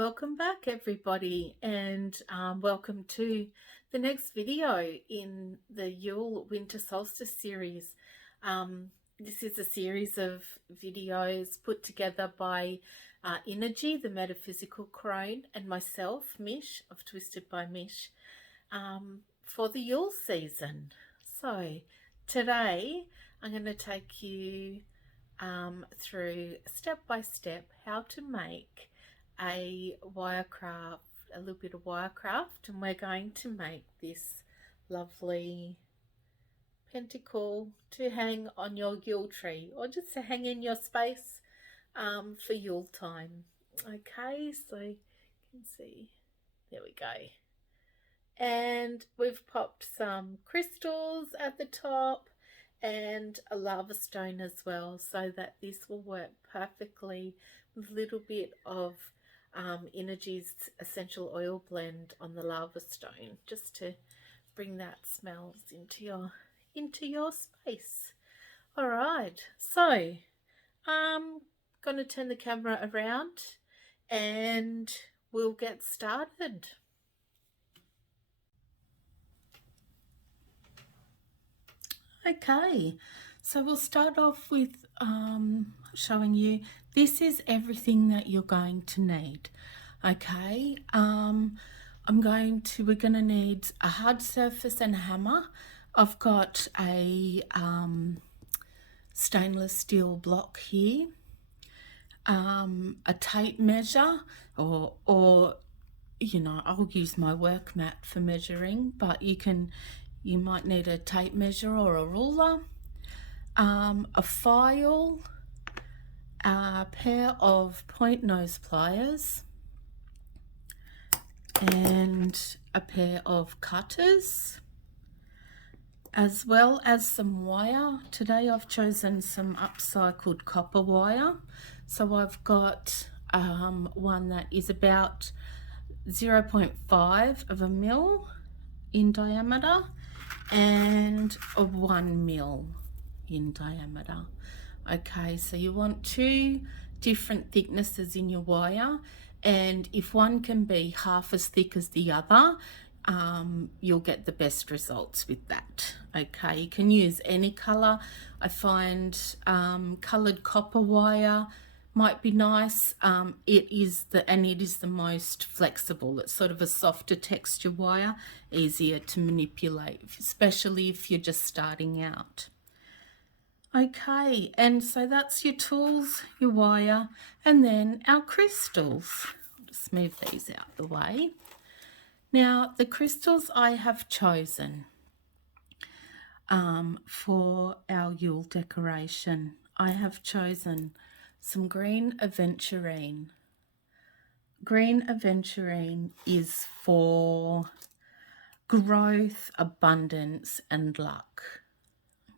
Welcome back everybody, and welcome to the next video in the Yule Winter Solstice series. This is a series of videos put together by Innerji, the Metaphysical Crone, and myself, Mish, of Twisted by Mish, for the Yule season. So today I'm going to take you through step by step how to make a little bit of wirecraft, and we're going to make this lovely pentacle to hang on your Yule tree, or just to hang in your space for Yule time. Okay, so you can see, there we go. And we've popped some crystals at the top and a lava stone as well, so that this will work perfectly with a little bit of Innerji's essential oil blend on the lava stone, just to bring that smells into your space. All right, so I'm going to turn the camera around and we'll get started. Okay, so we'll start off with showing you this is everything that you're going to need. Okay, we're going to need a hard surface and a hammer. I've got a stainless steel block here, a tape measure, or you know, I'll use my work mat for measuring, but you might need a tape measure or a ruler, a file, a pair of point nose pliers, and a pair of cutters, as well as some wire. Today I've chosen some upcycled copper wire. So I've got one that is about 0.5 of a mil in diameter and a 1 mil in diameter. Okay, so you want two different thicknesses in your wire, and if one can be half as thick as the other, you'll get the best results with that. Okay, you can use any color. I find colored copper wire might be nice. It is the most flexible. It's sort of a softer texture wire, easier to manipulate, especially if you're just starting out. Okay, and so that's your tools, your wire, and then our crystals. I'll just move these out the way. Now, the crystals I have chosen for our Yule decoration, I have chosen some green aventurine. Green aventurine is for growth, abundance, and luck.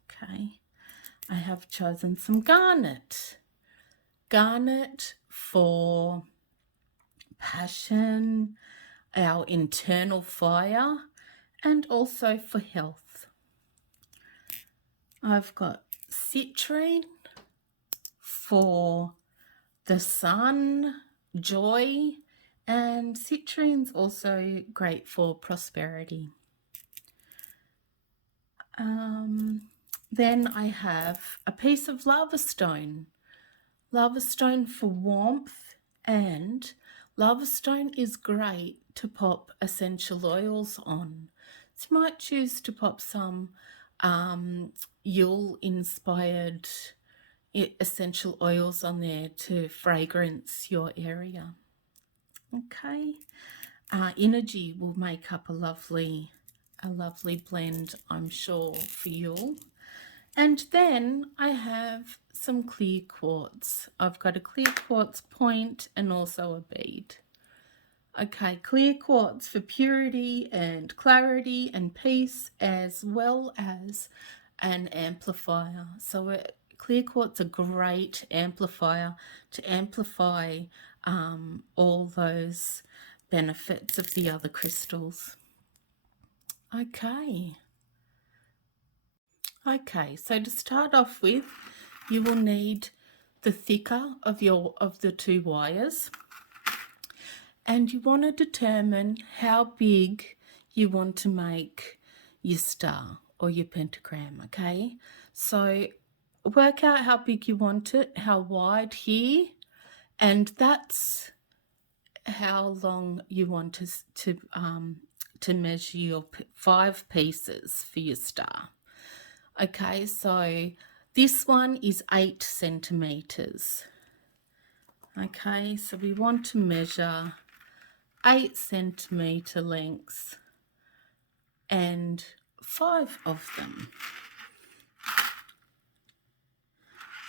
Okay. I have chosen some garnet. Garnet for passion, our internal fire, and also for health. I've got citrine for the sun, joy, and citrine's also great for prosperity. Then I have a piece of lava stone for warmth, and lava stone is great to pop essential oils on. So you might choose to pop some Yule inspired essential oils on there to fragrance your area. Okay, Innerji will make up a lovely blend, I'm sure, for Yule. And then I have some clear quartz. I've got a clear quartz point and also a bead. Okay, clear quartz for purity and clarity and peace, as well as an amplifier. So clear quartz a great amplifier to amplify all those benefits of the other crystals. Okay, so to start off with, you will need the thicker of the two wires, and you want to determine how big you want to make your star or your pentagram, okay? So work out how big you want it, how wide here, and that's how long you want to measure your 5 pieces for your star. Okay, so this one is 8 centimeters. Okay, so we want to measure 8 centimeter lengths and 5 of them.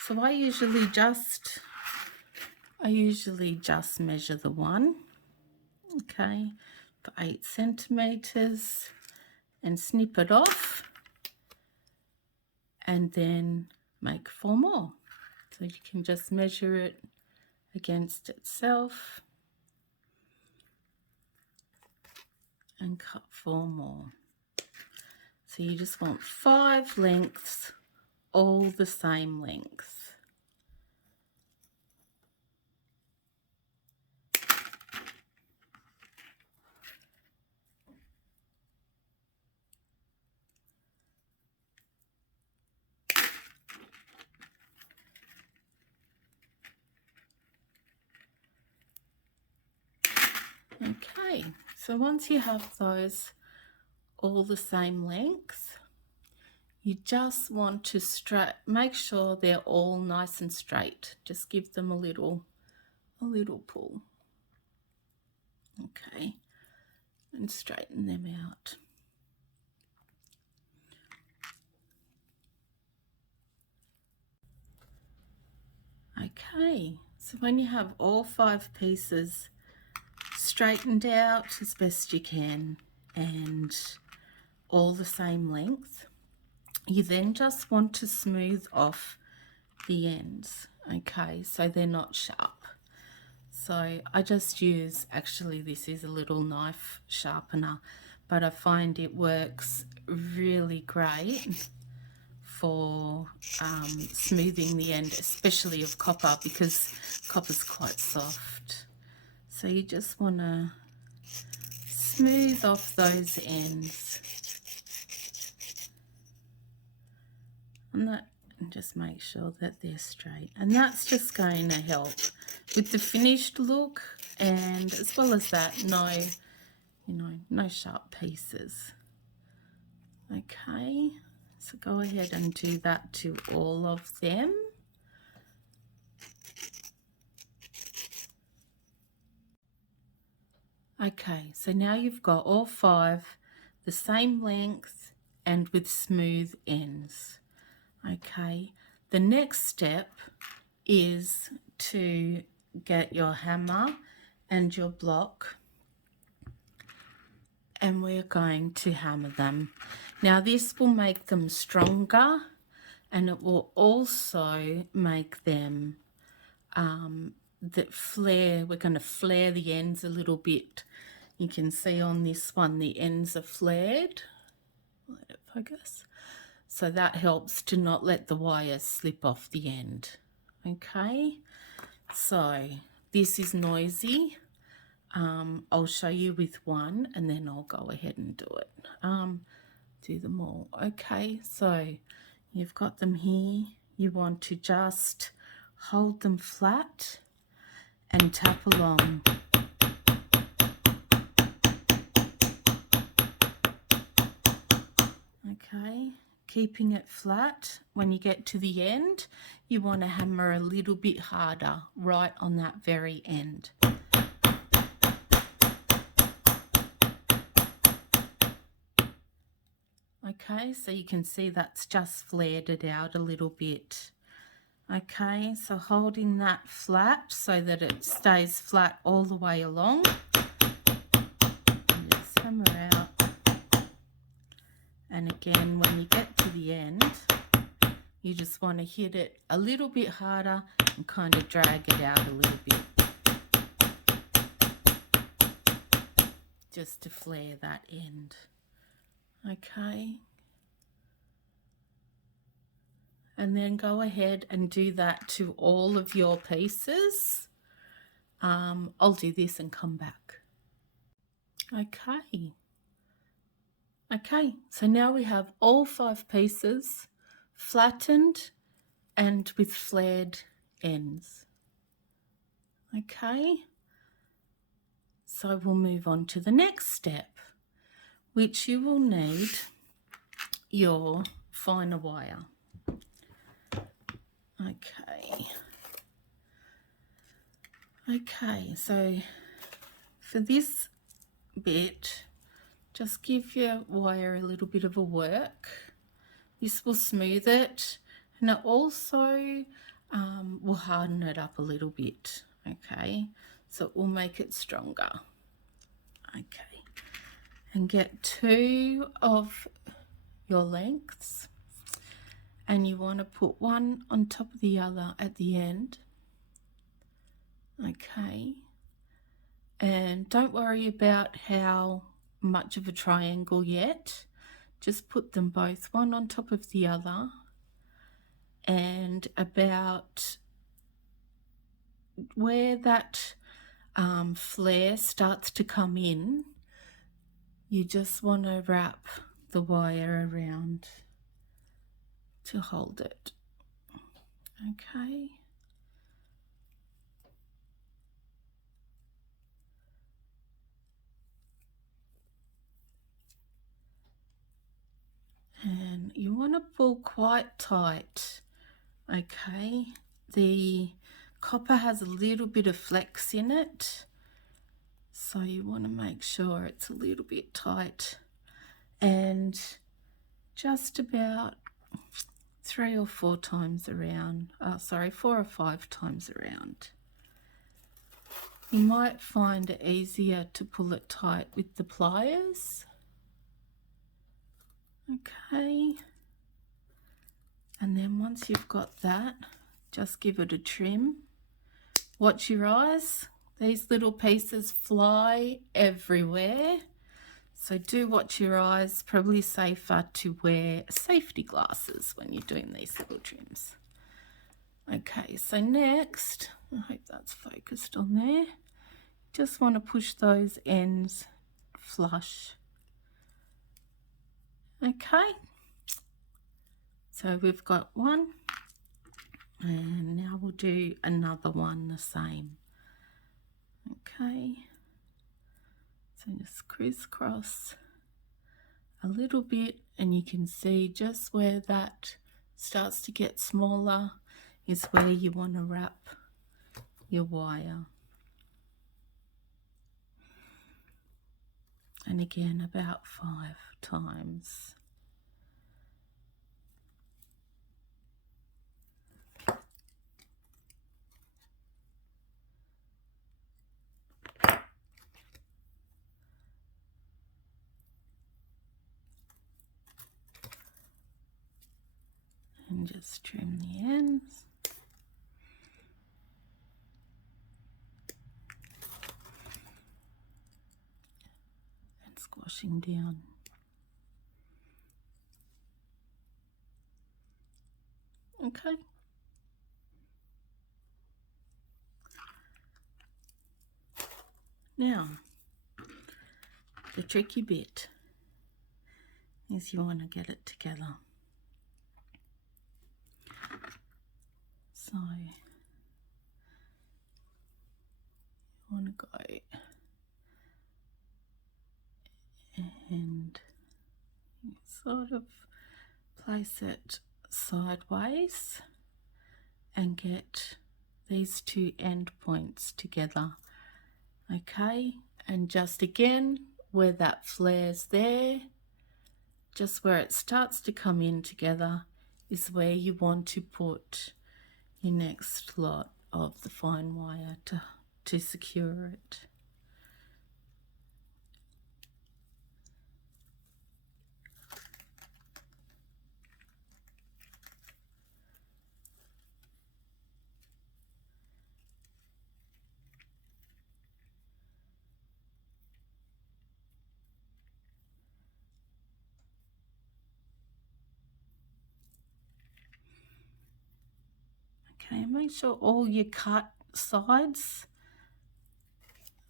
So I usually just measure the one, okay, for 8 centimeters and snip it off and then make 4 more. So you can just measure it against itself and cut 4 more. So you just want 5 lengths, all the same length. Okay, so once you have those all the same length, you just want to make sure they're all nice and straight. Just give them a little pull. Okay, and straighten them out. Okay, so when you have all 5 pieces straightened out as best you can and all the same length, you then just want to smooth off the ends, okay, so they're not sharp. So I just use, actually this is a little knife sharpener, but I find it works really great for smoothing the end, especially of copper, because copper's quite soft. So you just want to smooth off those ends and just make sure that they're straight, and that's just going to help with the finished look, and as well as that, no sharp pieces. Okay, so go ahead and do that to all of them. Okay, so now you've got all 5 the same length and with smooth ends. Okay, the next step is to get your hammer and your block, and we're going to hammer them. Now this will make them stronger, and it will also make them that flare. We're going to flare the ends a little bit. You can see on this one the ends are flared. Let it focus. So that helps to not let the wire slip off the end. Okay, so this is noisy. I'll show you with one and then I'll go ahead and do it. Do them all. Okay, so you've got them here. You want to just hold them flat and tap along. Okay, keeping it flat. When you get to the end, you want to hammer a little bit harder right on that very end. Okay, so you can see that's just flared it out a little bit. Okay, so holding that flat so that it stays flat all the way along. And just hammer out. And again, when you get to the end, you just want to hit it a little bit harder and kind of drag it out a little bit. Just to flare that end. Okay. And then go ahead and do that to all of your pieces. I'll do this and come back. Okay, so now we have all 5 pieces flattened and with flared ends. Okay, so we'll move on to the next step, which you will need your finer wire. Okay, so for this bit, just give your wire a little bit of a work. This will smooth it, and it also will harden it up a little bit. Okay, so it will make it stronger. Okay, and get 2 of your lengths, and you want to put one on top of the other at the end. Okay, and don't worry about how much of a triangle yet. Just put them both one on top of the other, and about where that flare starts to come in, you just want to wrap the wire around to hold it. Okay. And you want to pull quite tight. Okay, the copper has a little bit of flex in it, so you want to make sure it's a little bit tight, and just about 3 or 4 times around, 4 or 5 times around. You might find it easier to pull it tight with the pliers. Okay, and then once you've got that, just give it a trim. Watch your eyes. These little pieces fly everywhere, so do watch your eyes. Probably safer to wear safety glasses when you're doing these little trims. Okay, so next, I hope that's focused on there. Just want to push those ends flush. Okay, so we've got one, and now we'll do another one the same. Okay, so just crisscross a little bit, and you can see just where that starts to get smaller is where you want to wrap your wire. And again, about 5 times. And just trim the ends. And squashing down. Okay. Now, the tricky bit is you want to get it together. So, you want to go and sort of place it sideways and get these 2 end points together. Okay, and just again where that flares there, just where it starts to come in together, is where you want to put your next lot of the fine wire to secure it. Okay, make sure all your cut sides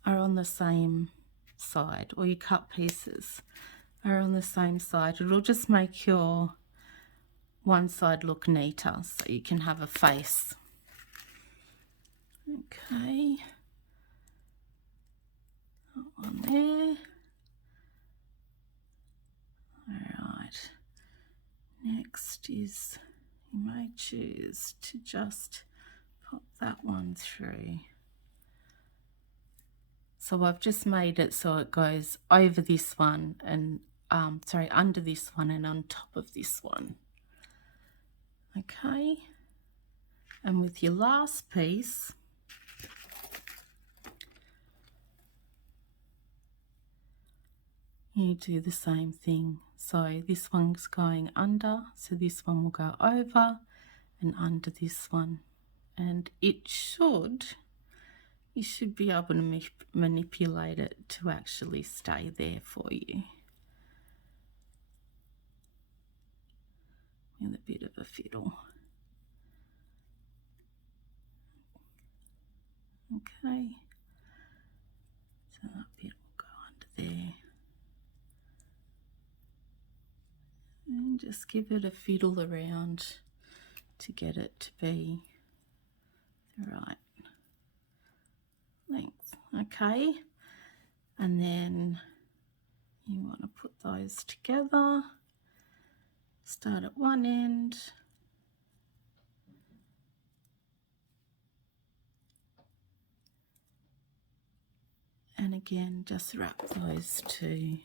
are on the same side, or your cut pieces are on the same side. It'll just make your one side look neater so you can have a face. Okay, that one there. Alright, next is, you may choose to just pop that one through. So I've just made it so it goes over this one and under this one and on top of this one. Okay, and with your last piece, you do the same thing. So this one's going under, so this one will go over and under this one, and you should be able to manipulate it to actually stay there for you with a bit of a fiddle. Okay, so that bit will go under there. And just give it a fiddle around to get it to be the right length. Okay, and then you want to put those together. Start at one end, and again just wrap those two.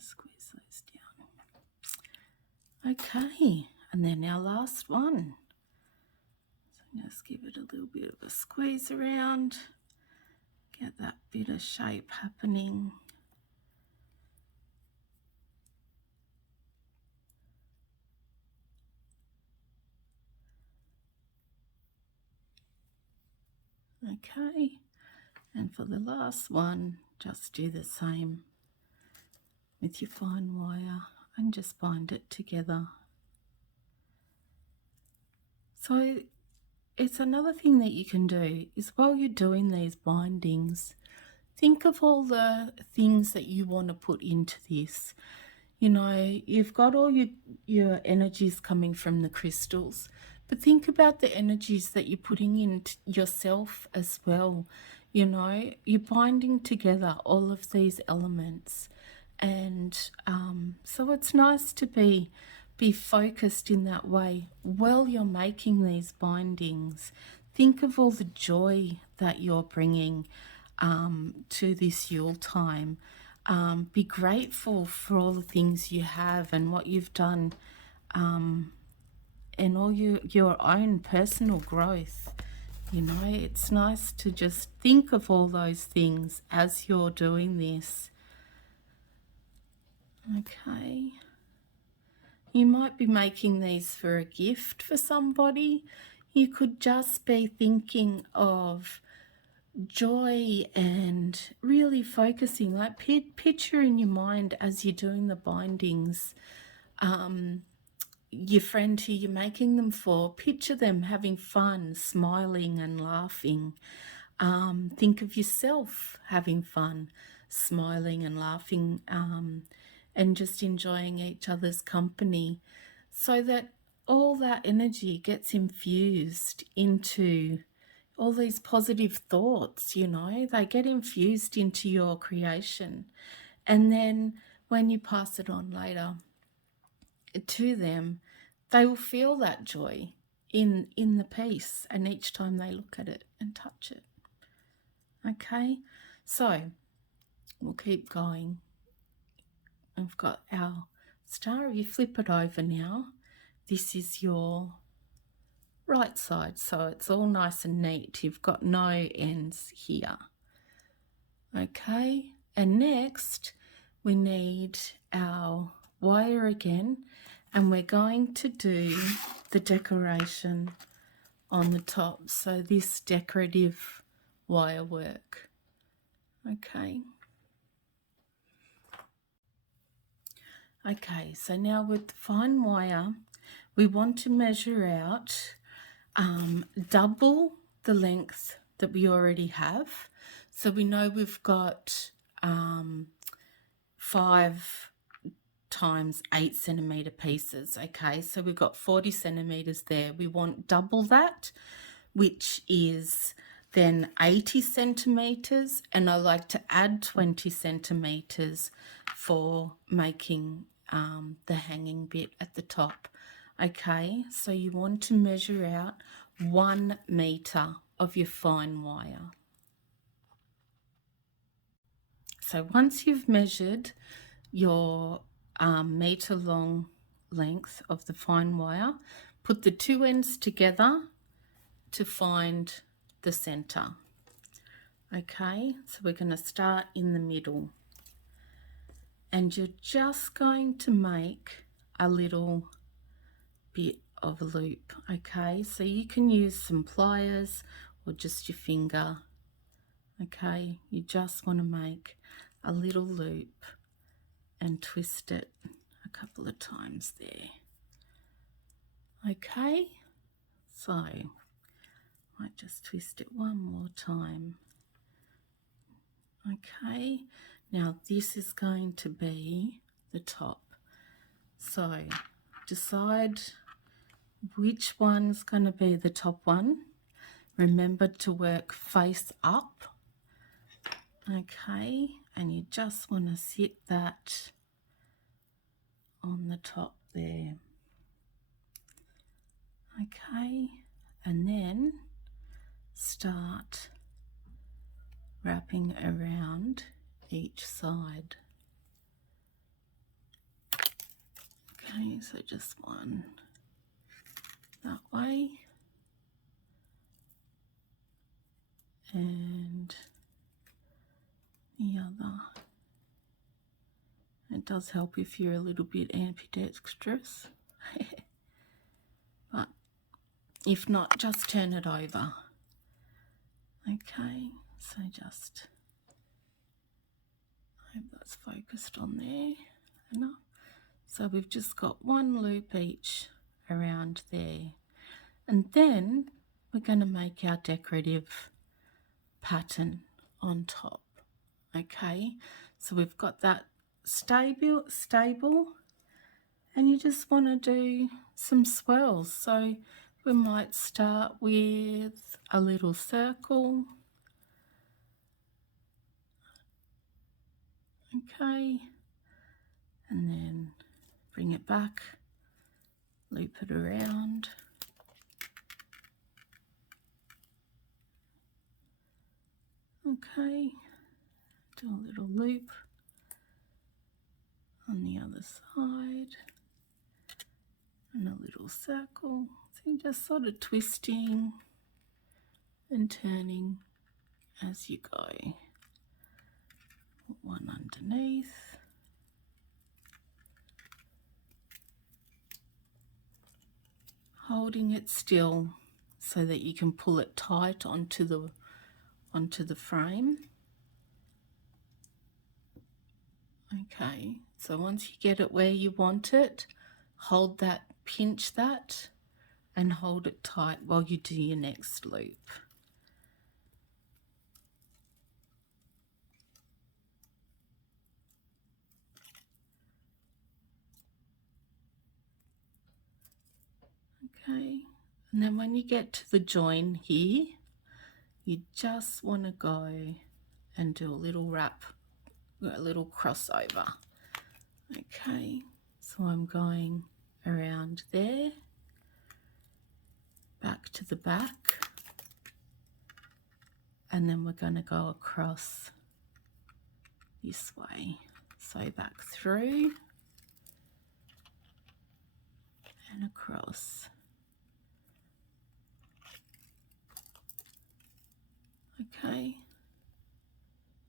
Squeeze those down. Okay, and then our last one. So just give it a little bit of a squeeze around, get that bit of shape happening. Okay, and for the last one, just do the same with your fine wire and just bind it together. So it's another thing that you can do is while you're doing these bindings, think of all the things that you want to put into this. You know, you've got all your energies coming from the crystals, but think about the energies that you're putting into yourself as well. You know, you're binding together all of these elements, and so it's nice to be focused in that way while you're making these bindings. Think of all the joy that you're bringing to this Yule time. Be grateful for all the things you have and what you've done, and all your own personal growth. You know, it's nice to just think of all those things as you're doing this. Okay. You might be making these for a gift for somebody. You could just be thinking of joy and really focusing, like picture in your mind as you're doing the bindings, your friend who you're making them for, picture them having fun, smiling and laughing. Think of yourself having fun, smiling and laughing, and just enjoying each other's company, so that all that energy gets infused into all these positive thoughts. You know, they get infused into your creation, and then when you pass it on later to them, they will feel that joy in the piece, and each time they look at it and touch it. Okay, so we'll keep going. We've got our star. If you flip it over now, this is your right side, so it's all nice and neat. You've got no ends here. Okay, and next we need our wire again, and we're going to do the decoration on the top, so this decorative wire work. Okay. Okay, so now with the fine wire, we want to measure out double the length that we already have. So we know we've got 5 times 8 centimetre pieces. Okay, so we've got 40 centimetres there. We want double that, which is then 80 centimetres, and I like to add 20 centimetres for making the hanging bit at the top. Okay, so you want to measure out 1 metre of your fine wire. So once you've measured your metre long length of the fine wire, put the 2 ends together to find the centre. Okay, so we're going to start in the middle, and you're just going to make a little bit of a loop. Okay, so you can use some pliers or just your finger. Okay, you just want to make a little loop and twist it a couple of times there. Okay, so I just twist it one more time. Okay, now this is going to be the top. So decide which one's going to be the top one. Remember to work face up. Okay, and you just want to sit that on the top there. Okay, and then start wrapping around each side. Okay, so just one that way, and the other. It does help if you're a little bit ambidextrous, but if not, just turn it over. Okay, so just hope that's focused on there enough. So we've just got 1 loop each around there, and then we're going to make our decorative pattern on top. Okay, so we've got that stable, and you just want to do some swirls. So we might start with a little circle. Okay, and then bring it back, loop it around. Okay, do a little loop on the other side, and a little circle. So you're just sort of twisting and turning as you go. Put one underneath. Holding it still so that you can pull it tight onto the frame. Okay, so once you get it where you want it, hold that, pinch that, and hold it tight while you do your next loop. Okay, and then when you get to the join here, you just want to go and do a little wrap, a little crossover. Okay, so I'm going around there, back to the back, and then we're going to go across this way. So back through and across. Okay,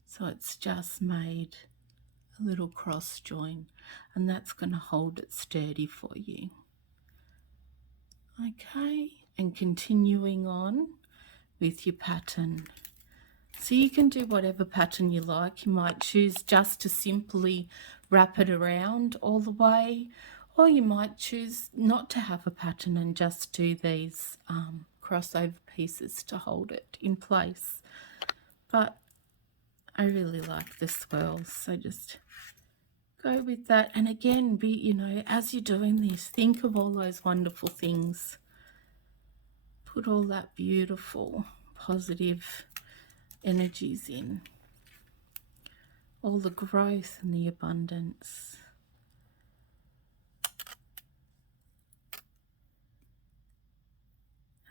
so it's just made a little cross join, and that's going to hold it sturdy for you. Okay, and continuing on with your pattern. So you can do whatever pattern you like. You might choose just to simply wrap it around all the way, or you might choose not to have a pattern and just do these crossover pieces to hold it in place. But I really like the swirls, so just go with that. And again, be, you know, as you're doing this, think of all those wonderful things. Put all that beautiful, positive energies in. All the growth and the abundance.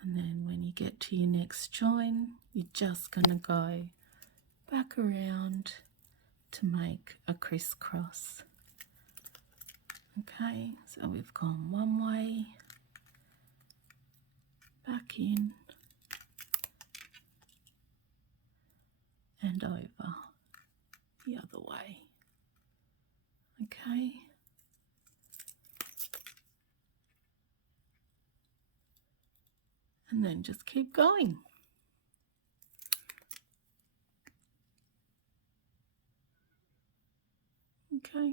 And then when you get to your next join, you're just going to go back around to make a crisscross. Okay, so we've gone one way, back in, and over the other way. Okay. And then just keep going. Okay.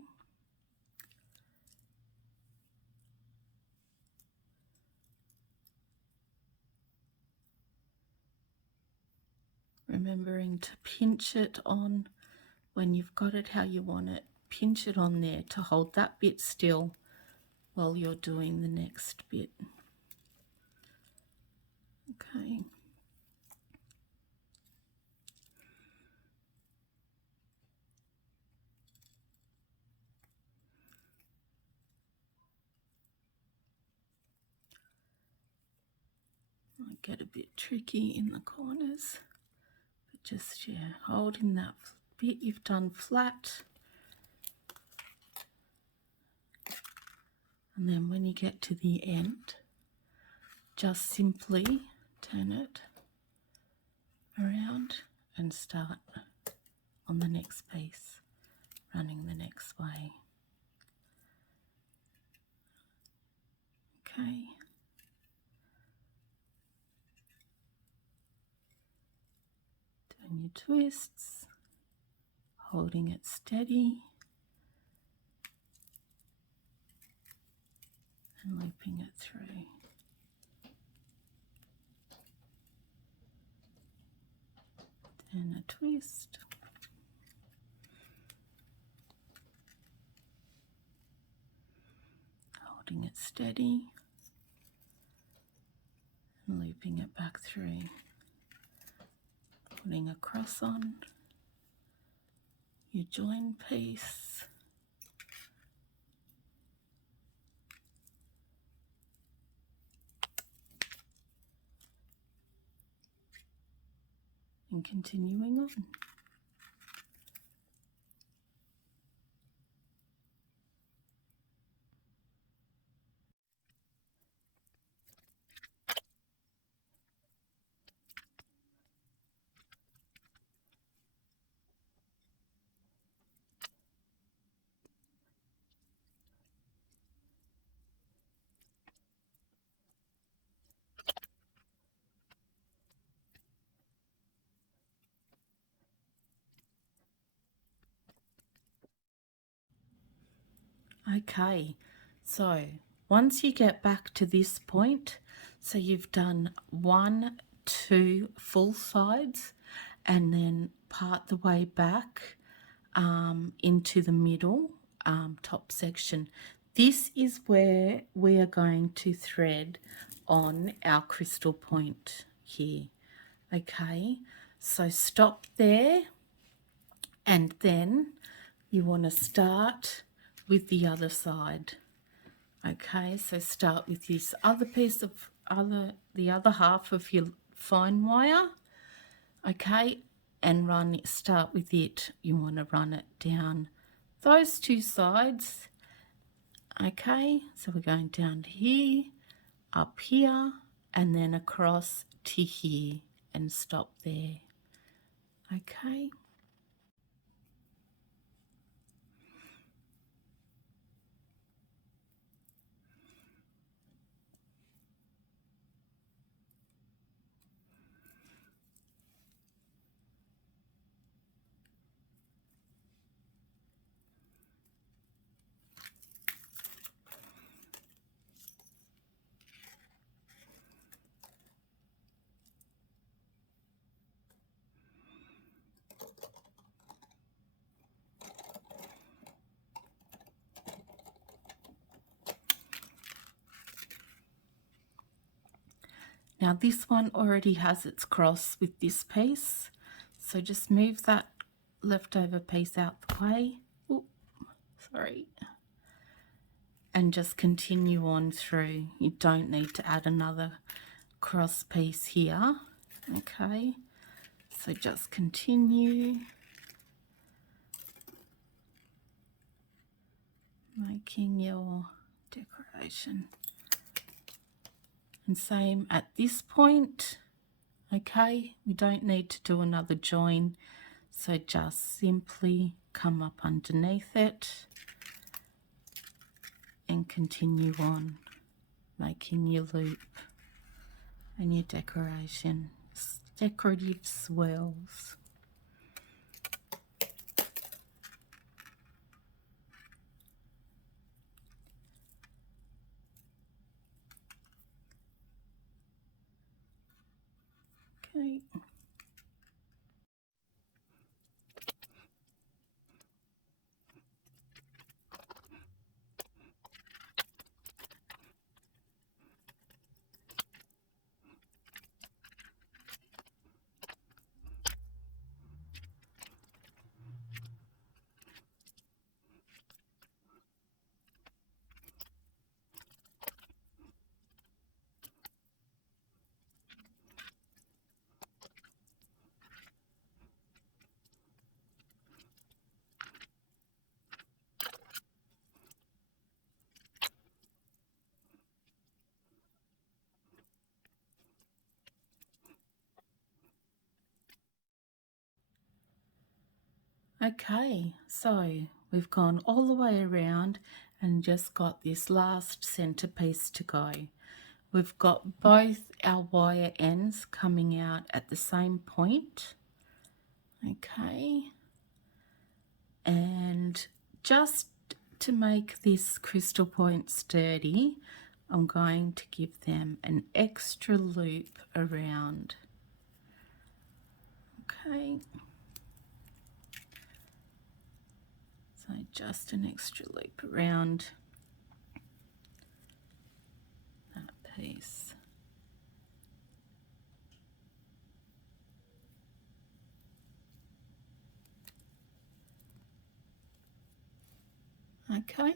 Remembering to pinch it on when you've got it how you want it. Pinch it on there to hold that bit still while you're doing the next bit. Okay. Might get a bit tricky in the corners, but just, yeah, holding that bit you've done flat. And then when you get to the end, just simply turn it around and start on the next piece, running the next way. Okay. Doing your twists, holding it steady, and looping it through. And a twist. Holding it steady and looping it back through. Putting a cross on your join piece. And continuing on. Okay, so once you get back to this point, so you've done 1, 2 full sides and then part the way back into the middle top section. This is where we are going to thread on our crystal point here. Okay, so stop there, and then you want to start with the other side. Okay, so start with this other piece of the other half of your fine wire. Okay, and start with it. You want to run it down those two sides Okay, so we're going down to here, up here, and then across to here and stop there. Okay. Now this one already has its cross with this piece, so just move that leftover piece out the way. Ooh, sorry. And just continue on through. You don't need to add another cross piece here. Okay, so just continue making your decoration. And same at this point. Okay, we don't need to do another join, so just simply come up underneath it and continue on making your loop and your decoration, decorative swirls. Okay. Okay, so we've gone all the way around and just got this last centerpiece to go. We've got both our wire ends coming out at the same point. Okay, and just to make this crystal point sturdy, I'm going to give them an extra loop around. Okay. So just an extra loop around that piece. Okay,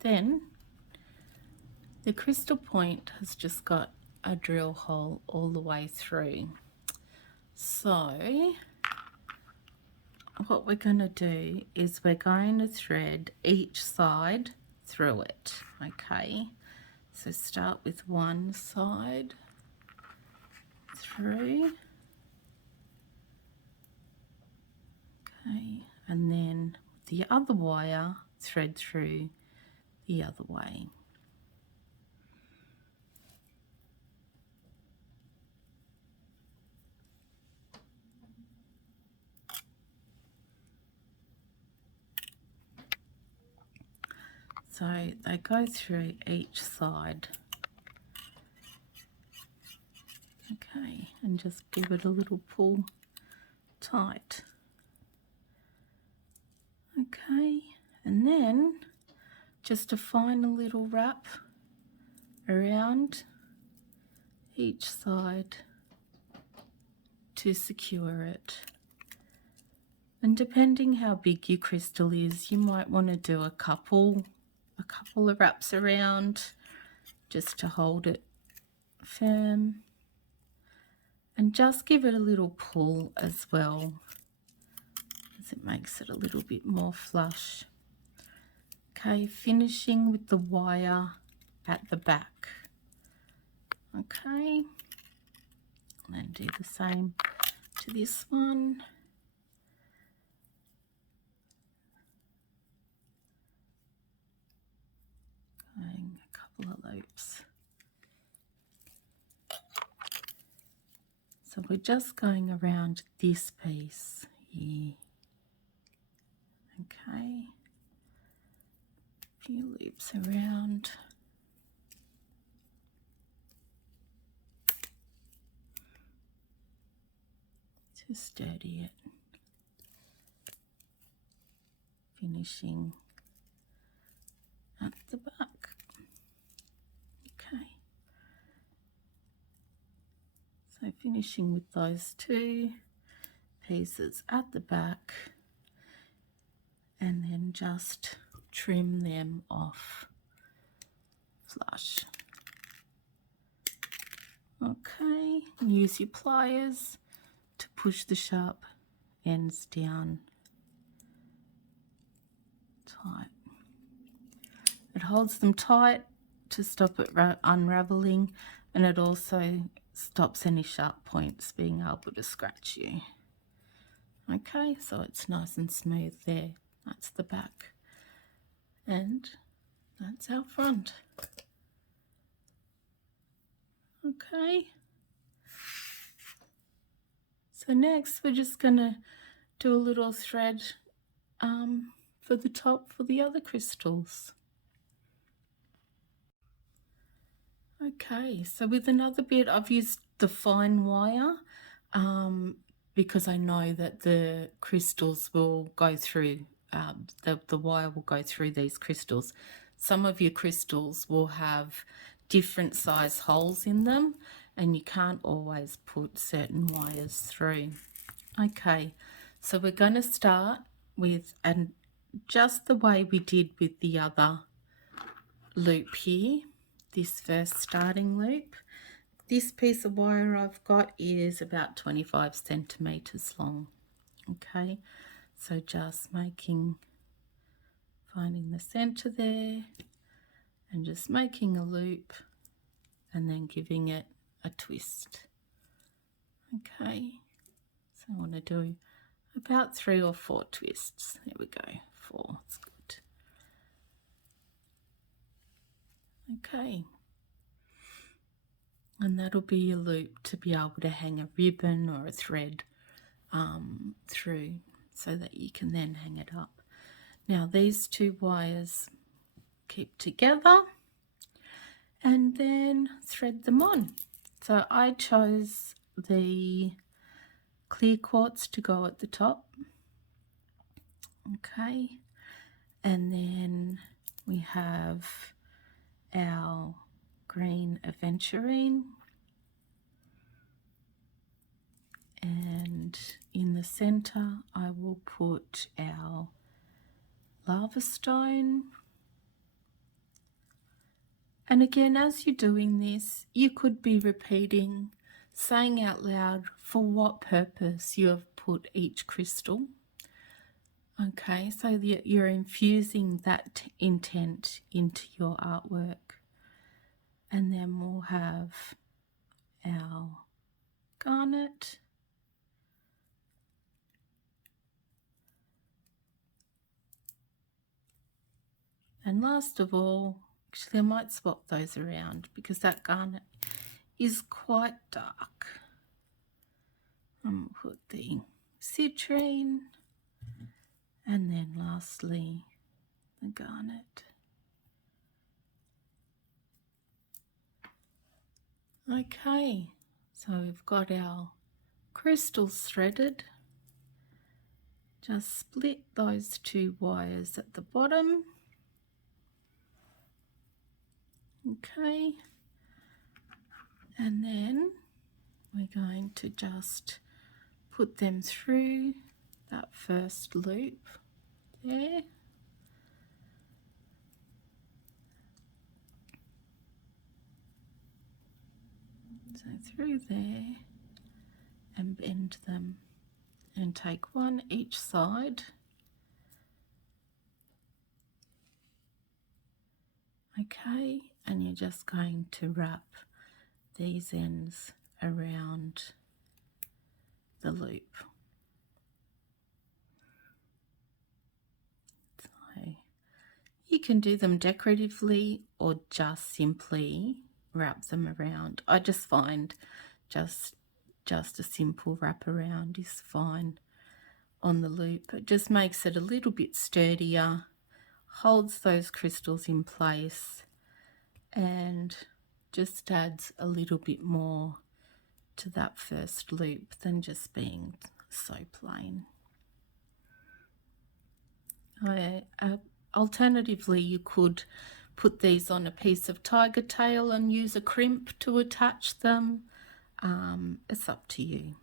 then the crystal point has just got a drill hole all the way through. So what we're going to do is we're going to thread each side through it. Okay, so start with one side through. Okay, and then the other wire thread through the other way. So they go through each side. Okay, and just give it a little pull tight. Okay, and then just a final little wrap around each side to secure it. And depending how big your crystal is, you might want to do a couple of wraps around just to hold it firm, and just give it a little pull as well, as it makes it a little bit more flush. Okay, finishing with the wire at the back. Okay, and then do the same to this one. Going a couple of loops. So we're just going around this piece here. Okay, a few loops around. To steady it. Finishing at the back. Okay. So finishing with those two pieces at the back, and then just trim them off flush. Okay, use your pliers to push the sharp ends down tight. It holds them tight to stop it unraveling, and it also stops any sharp points being able to scratch you. Okay, so it's nice and smooth there. That's the back, and that's our front. Okay, so next we're just gonna do a little thread for the top for the other crystals. Okay, so with another bit, I've used the fine wire because I know that the crystals will go through, the wire will go through these crystals. Some of your crystals will have different size holes in them, and you can't always put certain wires through. Okay, so we're going to start with, and just the way we did with the other loop here, this first starting loop. This piece of wire I've got is about 25 centimeters long. Okay, so just finding the center there and just making a loop and then giving it a twist. Okay, so I want to do about 3 or 4 twists. There we go, 4, that's good. Okay, and that'll be your loop to be able to hang a ribbon or a thread through, so that you can then hang it up. Now these two wires keep together, and then thread them on. So I chose the clear quartz to go at the top. Okay, and then we have our green aventurine, and in the center I will put our lava stone. And again, as you're doing this, you could be repeating, saying out loud for what purpose you have put each crystal. Okay, so you're infusing that intent into your artwork. And then we'll have our garnet. And last of all, actually I might swap those around because that garnet is quite dark. Put the citrine, and then lastly the garnet. Okay, so we've got our crystals threaded. Just split those two wires at the bottom. Okay, and then we're going to just put them through that first loop there. So through there and bend them and take one each side. Okay, and you're just going to wrap these ends around the loop. So you can do them decoratively or just simply wrap them around. I just find just a simple wrap around is fine on the loop. It just makes it a little bit sturdier, holds those crystals in place, and just adds a little bit more to that first loop than just being so plain. Alternatively, you could put these on a piece of tiger tail and use a crimp to attach them. It's up to you.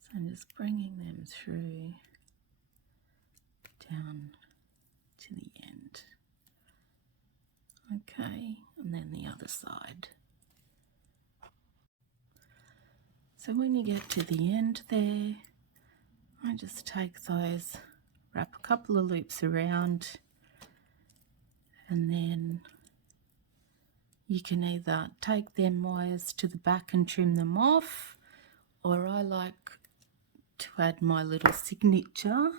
So I'm just bringing them through down to the end. Okay, and then the other side. So when you get to the end there, I just take those, wrap a couple of loops around, and then you can either take them wires to the back and trim them off, or I like to add my little signature,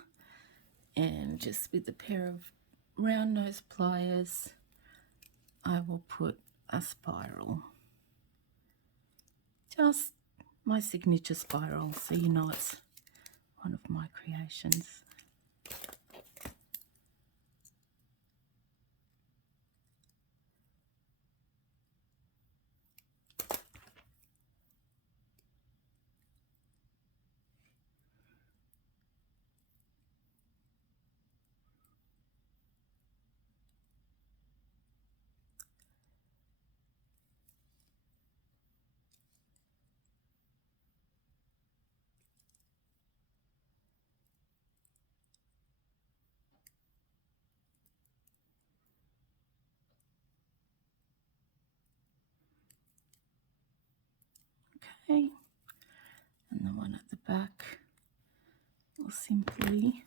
and just with a pair of round nose pliers I will put a spiral, just my signature spiral, so you know it's one of my creations. Okay, and the one at the back will simply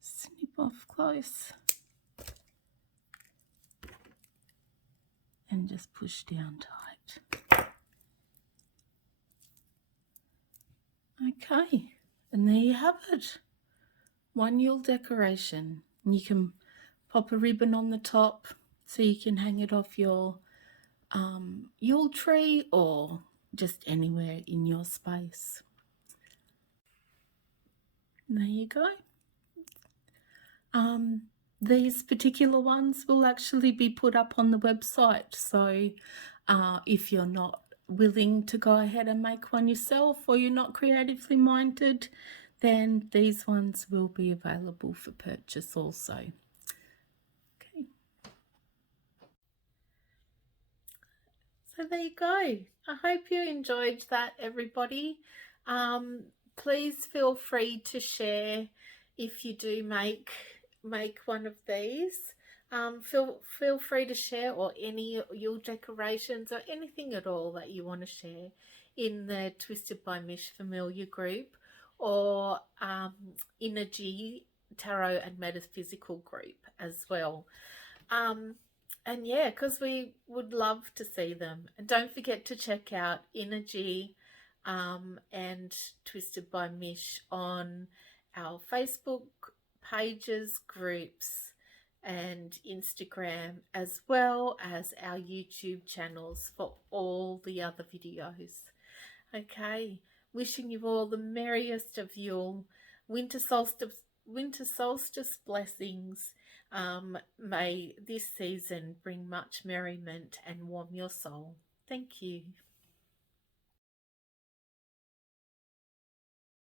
snip off close and just push down tight. Okay, and there you have it. One Yule decoration. And you can pop a ribbon on the top so you can hang it off your Yule tree or just anywhere in your space. There you go. These particular ones will actually be put up on the website, so if you're not willing to go ahead and make one yourself, or you're not creatively minded, then these ones will be available for purchase also. Okay. So there you go. I hope you enjoyed that, everybody. Please feel free to share if you do make one of these. Feel free to share, or any Yule decorations or anything at all that you want to share in the Twisted by Mish familiar group, or Innerji Tarot and Metaphysical group as well. And yeah, because we would love to see them. And don't forget to check out Innerji and Twisted by Mish on our Facebook pages, groups, and Instagram, as well as our YouTube channels for all the other videos. Okay, wishing you all the merriest of Yule, Winter Solstice blessings. May this season bring much merriment and warm your soul. Thank you.